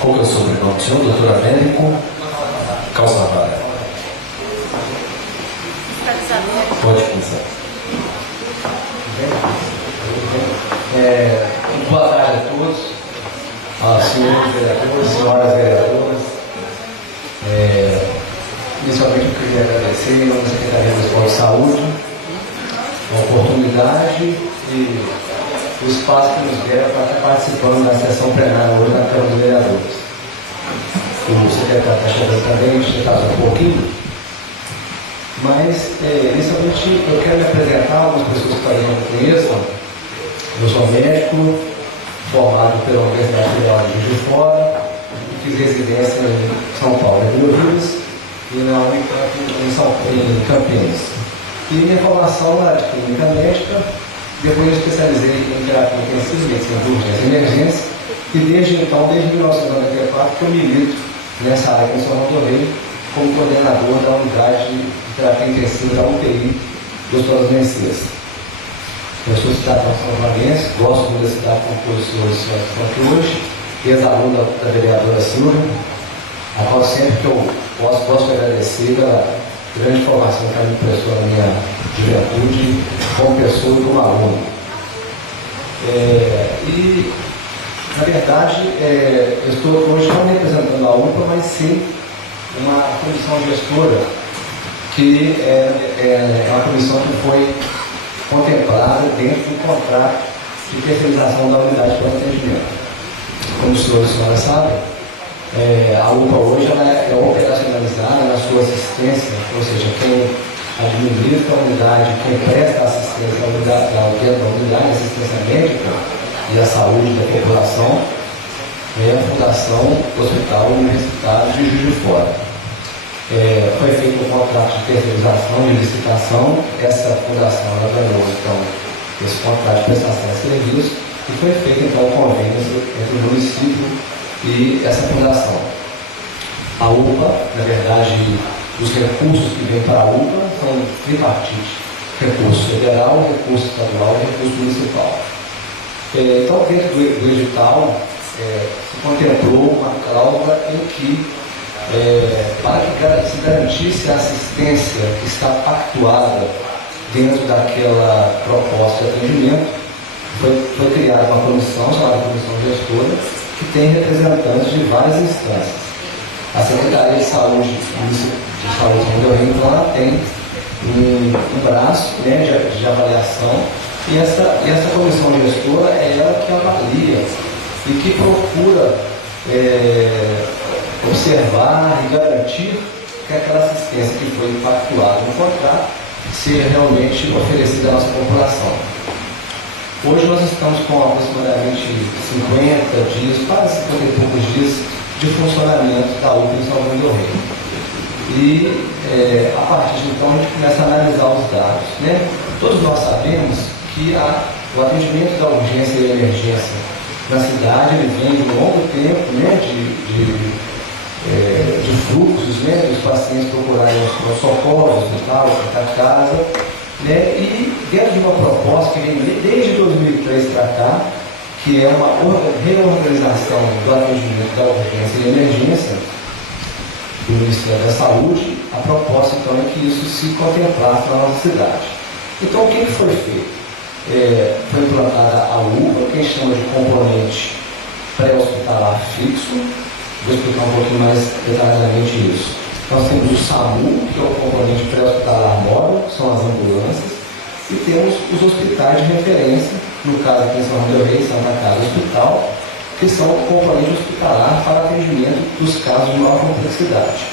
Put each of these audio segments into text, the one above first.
Qual que é o sobrenome do senhor, doutor Américo Calçavara? Pode começar. Boa tarde a todos, senhores vereadores, senhoras vereadoras. Inicialmente eu queria agradecer em nome da Secretaria Municipal de Saúde a oportunidade e o espaço que nos deram para estar participando da sessão plenária hoje na Câmara dos Vereadores. O secretário está chegando também, a gente atrasou um pouquinho, mas inicialmente eu quero me apresentar, algumas pessoas que talvez não conheçam. Eu sou médico, formado pela Universidade Federal de Juiz de Fora, fiz residência em São Paulo, em Minas, e na Unicamp em Campinas. E minha formação era de clínica médica, depois eu especializei em terapia intensiva, medicina de urgência e emergência, e desde então, desde 1994, que eu milito nessa área aqui em São Paulo do Rio, como coordenador da unidade de terapia intensiva da UTI do Hospital das Mercês. Eu sou cidadão são-paulense, gosto muito da cidade como professor de cidade aqui hoje, ex-aluno da vereadora Silvia, a qual sempre que eu posso agradecer pela grande formação que ela me prestou na minha juventude, como pessoa e como aluno. E, na verdade, eu estou hoje não representando a UPA, mas sim uma comissão gestora, que é uma comissão que foi contemplada dentro do contrato de terceirização da unidade de atendimento. Como os senhores e senhoras sabem, a UPA hoje ela é operacionalizada na sua assistência, ou seja, quem administra a unidade, quem presta assistência dentro da unidade de assistência médica e a saúde da população é a Fundação Hospital Universitário de Juiz de Fora. Foi feito um contrato de terceirização e licitação. Essa fundação ela ganhou então esse contrato de prestação de serviço e foi feito então o convênio entre o município e essa fundação. A UPA, na verdade, os recursos que vêm para a UPA são tripartite: recurso federal, recurso estadual e recurso municipal. Então, dentro do edital, se contemplou uma cláusula em que para que se garantisse a assistência que está pactuada dentro daquela proposta de atendimento, foi criada uma comissão, chamada Comissão Gestora, que tem representantes de várias instâncias. A Secretaria de Saúde do Rio, então, ela tem um braço de avaliação, e essa comissão gestora é ela que avalia e que procura observar e garantir que aquela assistência que foi pactuada no contrato seja realmente oferecida à nossa população. Hoje nós estamos com aproximadamente 50 dias, quase 50 e poucos dias de funcionamento da UPA em São Paulo do Rio. E a partir de então a gente começa a analisar os dados. Todos nós sabemos que o atendimento da urgência e emergência na cidade ele vem de um longo tempo de fluxos, dos pacientes procurarem os socorros, hospital, Santa Casa, e dentro de uma proposta que vem desde 2003 para cá, que é uma reorganização do atendimento da urgência e emergência do Ministério da Saúde, a proposta então é que isso se contemplasse na nossa cidade. Então o que foi feito? Foi implantada a UPA, que a gente chama de componente pré-hospitalar fixo. Vou explicar um pouquinho mais detalhadamente isso. Nós temos o SAMU, que é o componente pré-hospitalar móvel, são as ambulâncias, e temos os hospitais de referência, no caso aqui em São Paulo do Rio, Santa Casa Hospital, que são o componente hospitalar para atendimento dos casos de maior complexidade.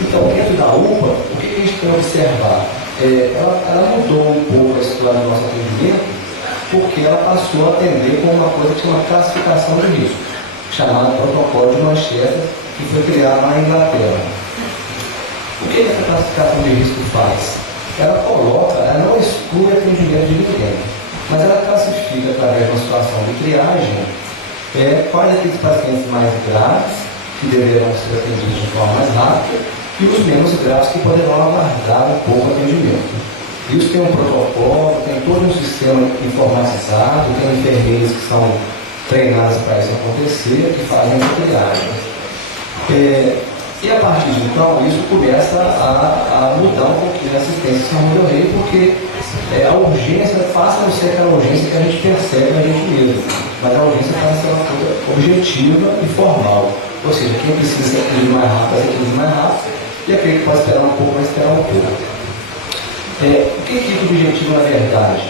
Então, dentro da UPA, o que a gente tem observado? Ela mudou um pouco a história do nosso atendimento, porque ela passou a atender com uma coisa que chama classificação de risco, chamado Protocolo de Manchester, que foi criado lá na Inglaterra. O que essa classificação de risco faz? Ela não exclui atendimento de ninguém, mas ela classifica, através de uma situação de triagem, quais aqueles pacientes mais graves, que deverão ser atendidos de forma mais rápida, e os menos graves que poderão aguardar um pouco o atendimento. Isso tem um protocolo, tem todo um sistema informatizado, tem enfermeiros que são treinadas para isso acontecer, que fazem essa triagem. E a partir de então, isso começa a mudar um pouquinho a assistência São Rui do Rei, porque a urgência passa a não ser aquela urgência que a gente percebe na gente mesmo, mas a urgência passa a ser uma coisa objetiva e formal. Ou seja, quem precisa ser atendido mais rápido, vai ser atendido mais rápido, e aquele que pode esperar um pouco, vai esperar um pouco. O que é o objetivo, na verdade?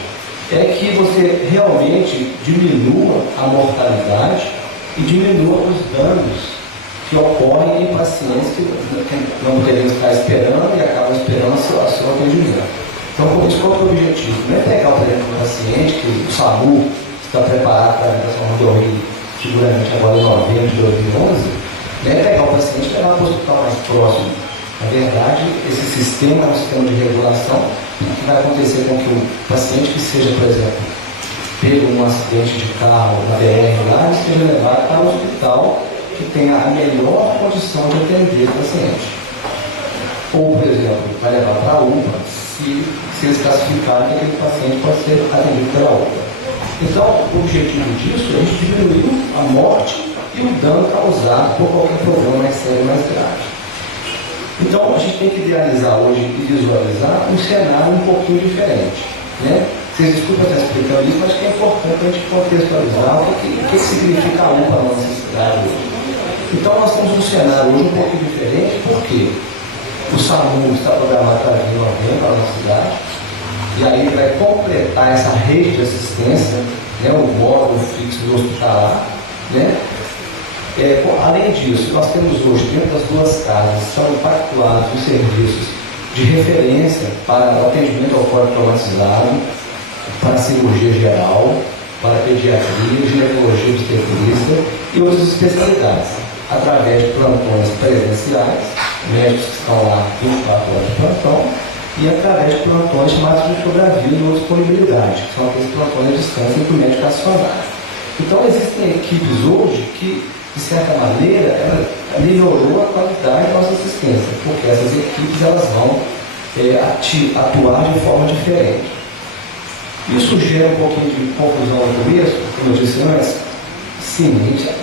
É que você realmente diminua a mortalidade e diminua os danos que ocorrem em pacientes que não poderiam estar esperando e acabam esperando o seu atendimento. Então, qual é o objetivo? Não é pegar, por exemplo, um paciente que o SAMU está preparado para a alimentação do Rio, seguramente agora em novembro de 2011, não é pegar o paciente e levar para o hospital mais próximo. Na verdade, esse sistema é um sistema de regulação que vai acontecer com que o paciente que seja, por exemplo, pego um acidente de carro na BR lá, seja levado para o hospital que tenha a melhor condição de atender o paciente. Ou, por exemplo, vai levar para a UPA, se eles classificarem que aquele paciente pode ser atendido pela UPA. Então, o objetivo disso é a gente diminuir a morte e o dano causado por qualquer problema mais sério, mais grave. Então, a gente tem que idealizar hoje e visualizar um cenário um pouquinho diferente, né? Vocês desculpem estar explicando isso, mas acho que é importante a gente contextualizar o que significa a UPA na nossa cidade hoje. Então, nós temos um cenário hoje um pouco diferente, porque o SAMU está programado para vir em novembro para a nossa cidade, e aí ele vai completar essa rede de assistência, né, o módulo fixo do hospitalar, né? Além disso, nós temos hoje, dentro das duas casas, são pactuados os serviços de referência para o atendimento ao corpo traumatizado, para cirurgia geral, para pediatria, ginecologia obstetrícia e outras especialidades, através de plantões presenciais, médicos que estão lá 24 horas de plantão, e através de plantões chamados de fotografia e outra disponibilidade, que são aqueles plantões à distância que o médico acionar. Então, existem equipes hoje que, de certa maneira, ela melhorou a qualidade da nossa assistência, porque essas equipes elas vão atuar de forma diferente. Isso gera um pouquinho de confusão no começo, como eu disse antes. Sim,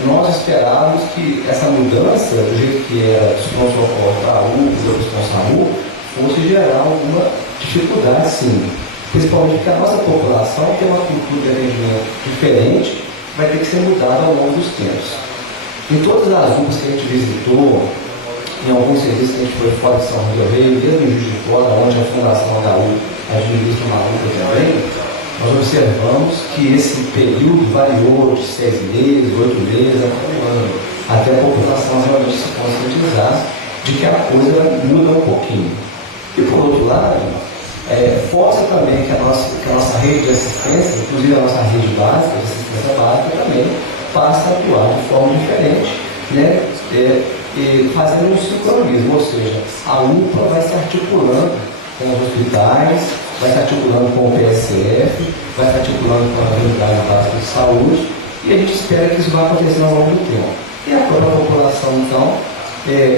nós esperávamos que essa mudança, do jeito que era dos pronto-socorro para a UPA, dos SAMU, fosse gerar alguma dificuldade, sim. Principalmente porque a nossa população tem uma cultura de atendimento diferente, vai ter que ser mudada ao longo dos tempos. Em todas as UPAs que a gente visitou, em alguns serviços que a gente foi fora de São Rui do Rio, mesmo em Juiz de Fora, onde a fundação da UPA administra uma UPA também, nós observamos que esse período variou de 6 meses, 8 meses, até um ano, até a população realmente se conscientizar de que a coisa muda um pouquinho. E por outro lado, força também que a nossa rede de assistência, inclusive a nossa rede básica, de assistência básica, também passa a atuar de forma diferente, né? Fazendo um sincronismo, ou seja, a UPA vai se articulando com os hospitais, vai se articulando com o PSF, vai se articulando com a unidade básica de saúde, e a gente espera que isso vá acontecer ao longo do tempo. E a própria população, então,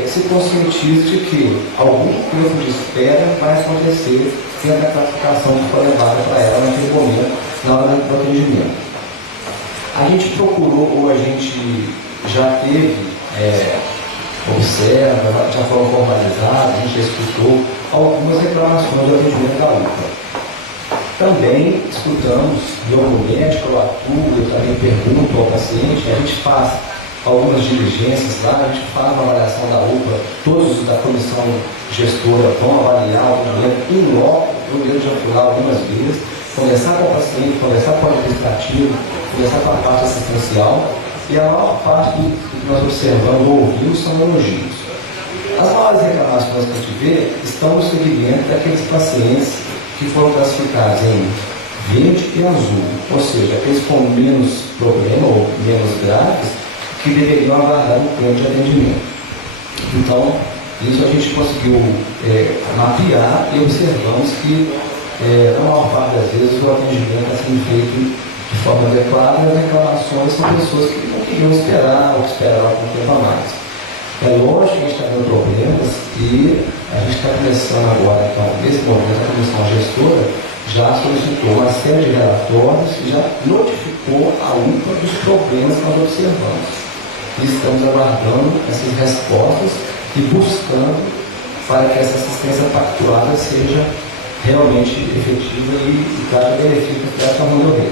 se conscientize de que algum tempo de espera vai acontecer dentro da classificação que foi levada para ela naquele momento, na hora do atendimento. A gente procurou, ou a gente já teve, observa, já foram formalizadas, a gente já escutou algumas reclamações do atendimento da UPA. Também escutamos, eu como médico, eu atuo, eu também pergunto ao paciente, a gente faz algumas diligências lá, a gente faz uma avaliação da UPA, todos da comissão gestora vão avaliar o atendimento em loco, eu mesmo já fui lá algumas vezes, conversar com o paciente, conversar com o administrativo, conversar com a parte assistencial, e a maior parte do que nós observamos ou ouvimos são elogios. As maiores reclamações que a gente vê estão no segmento daqueles pacientes que foram classificados em verde e azul, ou seja, aqueles com menos problema ou menos graves, que deveriam aguardar um tempo de atendimento. Então, isso a gente conseguiu mapear e observamos que, na maior parte das vezes, o atendimento está sendo feito de forma adequada e as reclamações são pessoas que não queriam esperar ou que esperaram algum tempo a mais. É lógico que a gente está tendo problemas e a gente está começando agora, então, nesse momento, a comissão gestora já solicitou uma série de relatórios e já notificou a UPA dos problemas que nós observamos. E estamos aguardando essas respostas e buscando para que essa assistência pactuada seja realmente efetiva e traga benefícios para essa rodovia.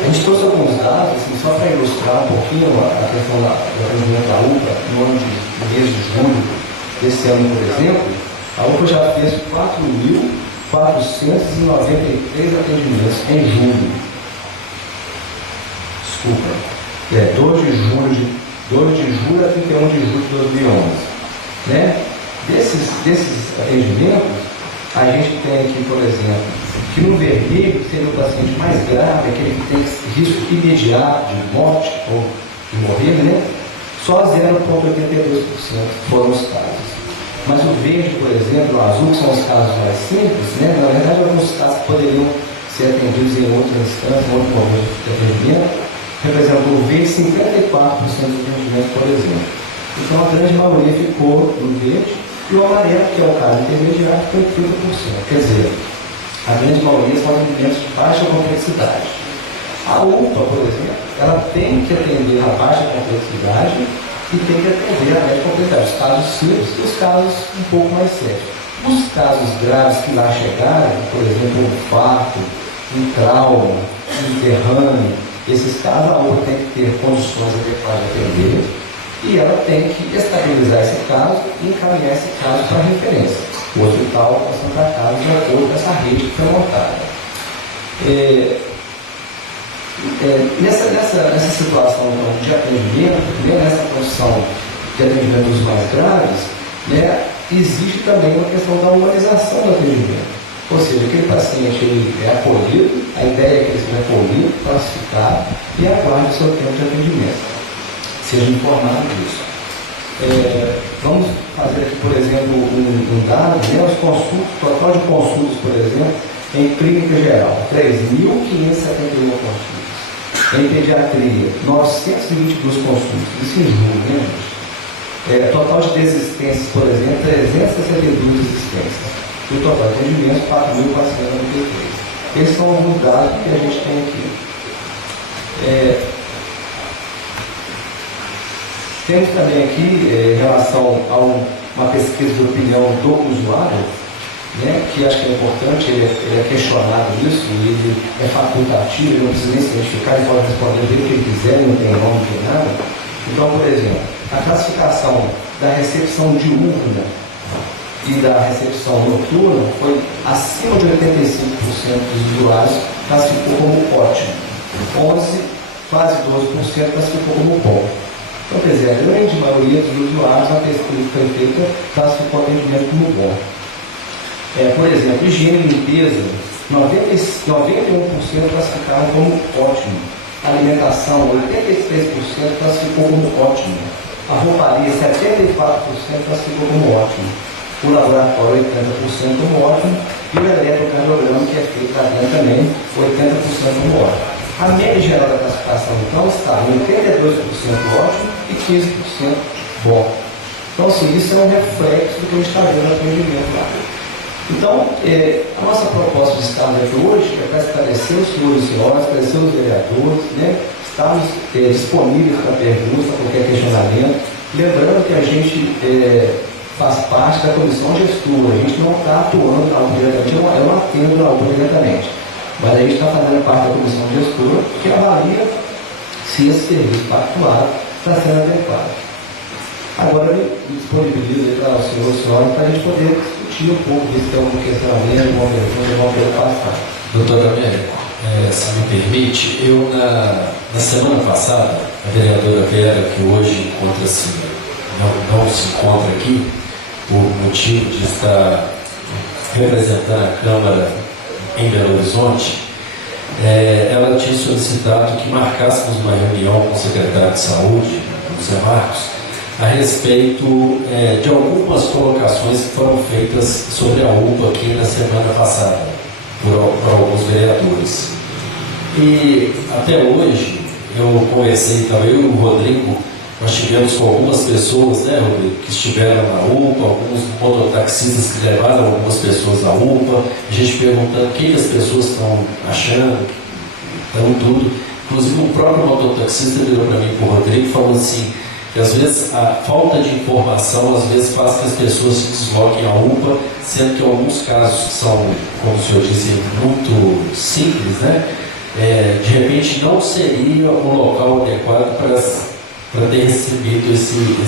A gente trouxe alguns dados, assim, só para ilustrar um pouquinho a questão do atendimento da UPA no ano de mês de julho desse ano, por exemplo. A UPA já fez 4.493 atendimentos em julho. Desculpa. 2 de julho a 31 de julho de 2011. Né? Desses atendimentos, a gente tem aqui, por exemplo, que no vermelho seria o paciente mais grave, aquele que tem risco imediato de morte ou de morrer, né? Só 0,82% foram os casos. Mas o verde, por exemplo, o azul, que são os casos mais simples, né? Na verdade, alguns casos poderiam ser atendidos em outras instâncias, em outro momento de atendimento, representa o verde 54% dos atendimentos, por exemplo. Então, a grande maioria ficou no verde, e o amarelo, que é o caso intermediário, foi 30%. Quer dizer, a grande maioria são atendimentos de baixa complexidade. A UPA, por exemplo, ela tem que atender a baixa complexidade e tem que atender a média complexidade, os casos simples e os casos um pouco mais sérios. Os casos graves que lá chegarem, por exemplo, um infarto, um trauma, um derrame, esses casos a UPA tem que ter condições adequadas de atender e ela tem que estabilizar esse caso e encaminhar esse caso para referência. O hospital da Santa Casa, de acordo com essa rede que foi montada. Nessa situação então, de atendimento, né, nessa condição de atendimento dos mais graves, né, existe também uma questão da humanização do atendimento. Ou seja, aquele paciente ele é acolhido, a ideia é que ele seja acolhido, classificado e aguarde o seu tempo de atendimento. Seja informado disso. Vamos fazer aqui, por exemplo, um dado, né, os consultos, total de consultas, por exemplo, em clínica geral, 3.571 consultas. Em pediatria, 922 consultas. Isso em julho, né, gente? Total de desistências, por exemplo, 362 desistências. E o total de atendimentos, 4.493. Esses são alguns dados que a gente tem aqui. Temos também aqui, em relação a uma pesquisa de opinião do usuário, né, que acho que é importante, ele é questionado nisso, ele é facultativo, ele não precisa nem se identificar, ele pode responder do que ele quiser, não tem nome, não tem nada. Então, por exemplo, a classificação da recepção diurna e da recepção noturna foi acima de 85% dos usuários classificou como ótimo, 11, quase 12% classificou como bom. Então, quer dizer, a grande maioria dos usuários, a pesquisa que foi feita, classificou o atendimento como bom. Por exemplo, higiene e limpeza, 91% classificaram como ótimo. Alimentação, 83% classificou como ótimo. A rouparia, 74% classificou como ótimo. O laboratório, 80% como ótimo. E o eletrocardiograma, que é feito lá dentro também, 80% como ótimo. A média geral da classificação, então, está em 82% ótimo e 15% bom. Então, assim, isso é um reflexo do que a gente está vendo no atendimento lá. Então, a nossa proposta de Estado aqui hoje é para esclarecer os senhores e senhoras, esclarecer os vereadores, né? Estamos disponíveis para perguntas, para qualquer questionamento. Lembrando que a gente faz parte da comissão gestora, a gente não está atuando na UPA diretamente, eu não atendo na UPA diretamente. Mas a gente está fazendo parte da comissão gestora que avalia se esse serviço pactuado está sendo adequado. Agora eu me disponibilizo para o senhor e senhora para a gente poder discutir um pouco disso, que é um questionamento, uma pergunta, uma preocupação. Doutor Américo, se me permite, eu na semana passada, a vereadora Vera, que hoje não se encontra aqui, por motivo de estar representando a Câmara em Belo Horizonte, ela tinha solicitado que marcássemos uma reunião com o secretário de Saúde, José Marcos, a respeito de algumas colocações que foram feitas sobre a UPA aqui na semana passada, por alguns vereadores. E até hoje, eu conversei também, o Rodrigo Nós tivemos com algumas pessoas, né, Rodrigo, que estiveram na UPA, alguns mototaxistas que levaram algumas pessoas à UPA, a gente perguntando o que as pessoas estão achando, então tudo. Inclusive o próprio mototaxista virou para mim, para o Rodrigo, e falou assim, que às vezes a falta de informação às vezes faz que as pessoas se desloquem à UPA, sendo que alguns casos são, como o senhor disse, muito simples, né? De repente não seria o local adequado para ter recebido esse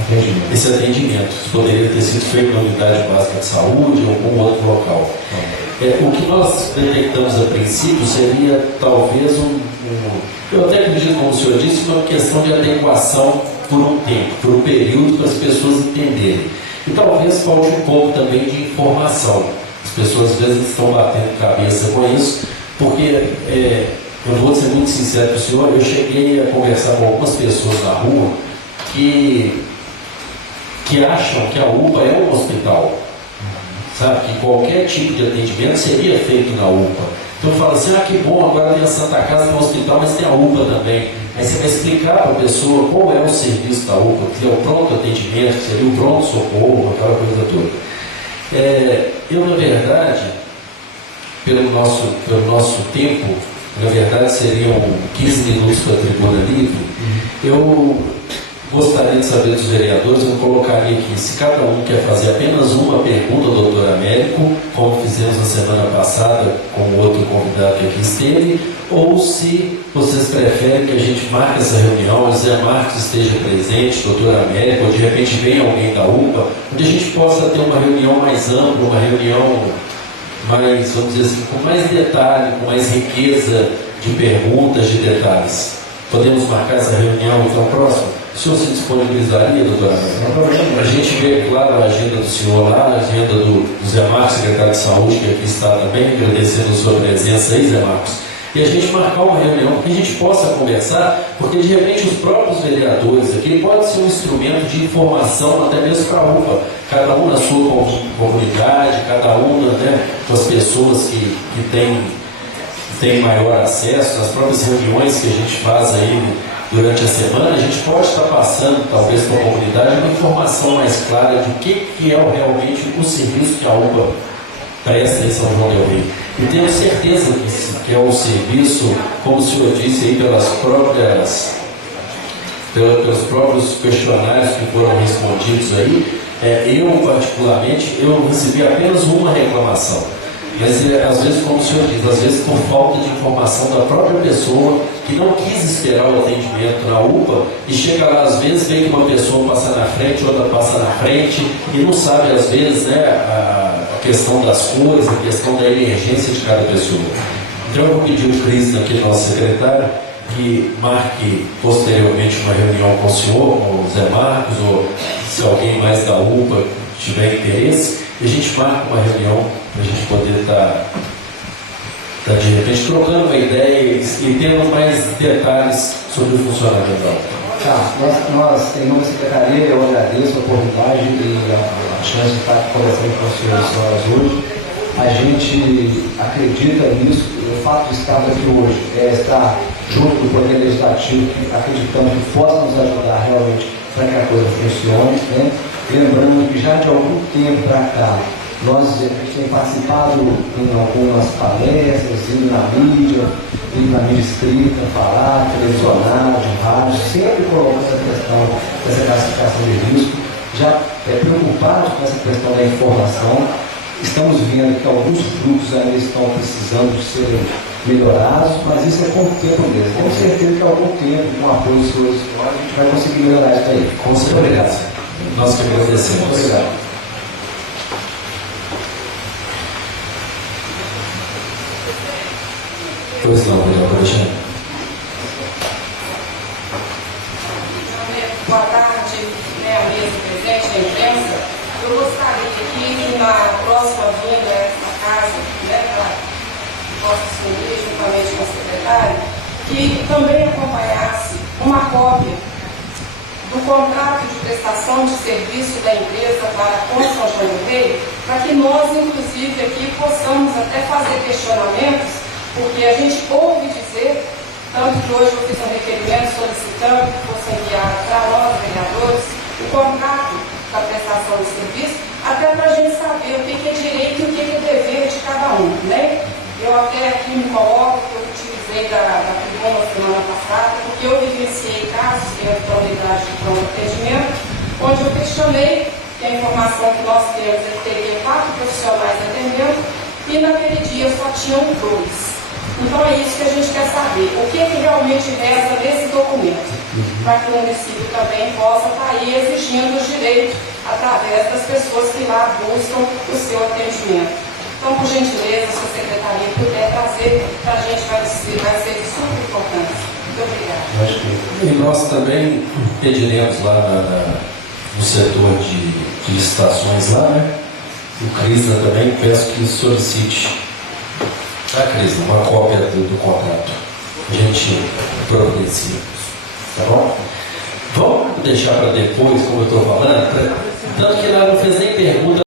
atendimento. Isso poderia ter sido feito na unidade básica de saúde ou algum outro local. O que nós detectamos a princípio seria talvez eu até acredito, como o senhor disse, uma questão de adequação por um tempo, por um período, para as pessoas entenderem. E talvez falte um pouco também de informação. As pessoas às vezes estão batendo cabeça com isso, porque, eu vou ser muito sincero com o senhor, eu cheguei a conversar com algumas pessoas na rua que acham que a UPA é um hospital. Sabe, que qualquer tipo de atendimento seria feito na UPA. Então eu falo assim, que bom, agora tem a Santa Casa, tem o hospital, mas tem a UPA também. Aí você vai explicar para a pessoa qual é o serviço da UPA, que é o pronto atendimento, que seria o pronto socorro, aquela coisa toda. Eu, na verdade, pelo nosso tempo, na verdade seriam 15 minutos para a tribuna livre, eu gostaria de saber dos vereadores, eu colocaria aqui, se cada um quer fazer apenas uma pergunta ao doutor Américo, como fizemos na semana passada com o outro convidado que aqui esteve, ou se vocês preferem que a gente marque essa reunião, o Zé Marcos esteja presente, o doutor Américo, ou de repente venha alguém da UPA, onde a gente possa ter uma reunião mais ampla, uma reunião mais, vamos dizer assim, com mais detalhe, com mais riqueza de perguntas, de detalhes. Podemos marcar essa reunião então próximo? O senhor se disponibilizaria, doutora? A gente vê, claro, a agenda do senhor lá, a agenda do Zé Marcos, secretário de Saúde, que aqui está também, agradecendo a sua presença aí, Zé Marcos. E a gente marcar uma reunião que a gente possa conversar, porque de repente os próprios vereadores aqui pode ser um instrumento de informação até mesmo para a UPA, cada um na sua comunidade, cada um, né, com as pessoas que têm maior acesso, nas próprias reuniões que a gente faz aí durante a semana, a gente pode estar passando, talvez, para a comunidade, uma informação mais clara de o que é realmente o serviço que a UPA presta em São João del Rei. E tenho certeza que é um serviço, como o senhor disse aí, pelos próprios questionários que foram respondidos aí, eu, particularmente, eu recebi apenas uma reclamação. Mas, às vezes, como o senhor diz, às vezes por falta de informação da própria pessoa, que não quis esperar o atendimento na UPA, e chega lá, às vezes, vê que uma pessoa passa na frente, outra passa na frente, e não sabe, às vezes, né, a questão das cores, a questão da emergência de cada pessoa. Então, eu vou pedir o Cris, aqui, nosso secretário, que marque posteriormente uma reunião com o senhor, com o Zé Marcos, ou se alguém mais da UPA tiver interesse, e a gente marca uma reunião para a gente poder estar de repente trocando uma ideia e tendo mais detalhes sobre o funcionamento da UPA. Nós, em nome da Secretaria, eu agradeço a oportunidade e a chance de estar conversando com as senhoras hoje. A gente acredita nisso, o fato de estarmos aqui hoje é estar junto do Poder Legislativo, acreditando que possa nos ajudar realmente para que a coisa funcione, né? Lembrando que já de algum tempo para cá, a gente tem participado em algumas palestras, indo na mídia escrita, falar, televisionar, de rádio, sempre colocando a questão dessa classificação de risco, já preocupados com essa questão da informação. Estamos vendo que alguns frutos ainda estão precisando de serem melhorados, mas isso é com o tempo mesmo. Tenho certeza que há algum tempo, com o apoio dos senhores, a gente vai conseguir melhorar isso aí. Com certeza. Nós que agradecemos. Muito obrigado. Pois não, vereador Alexandre. Boa tarde, a mesa presente da imprensa. Eu gostaria que na próxima vinda a esta casa, para possa assumir juntamente com o secretário, que também acompanhasse uma cópia do contrato de prestação de serviço da empresa para com São João del Rei, para que nós, inclusive, aqui possamos até fazer questionamentos, porque a gente ouve dizer, tanto que hoje eu fiz um requerimento solicitando que fosse enviado aqui me coloco, que eu utilizei da tribuna semana passada, porque eu vivenciei casos dentro da unidade de pronto atendimento, onde eu questionei que a informação que nós temos é que teria 4 profissionais atendendo, e naquele dia só tinham 2. Então é isso que a gente quer saber, o que realmente resta nesse documento, para que o município também possa estar aí exigindo os direitos através das pessoas que lá buscam o seu atendimento. Então, por gentileza, se a secretaria puder trazer para a gente, vai ser de super importância. Muito obrigada. E nós também pediremos lá no setor de licitações lá, né? O Crisna também, peço que solicite, tá, Crisna, uma cópia do contrato. A gente providencia. Tá bom? Vamos deixar para depois, como eu estou falando, tanto que ela não fez nem pergunta.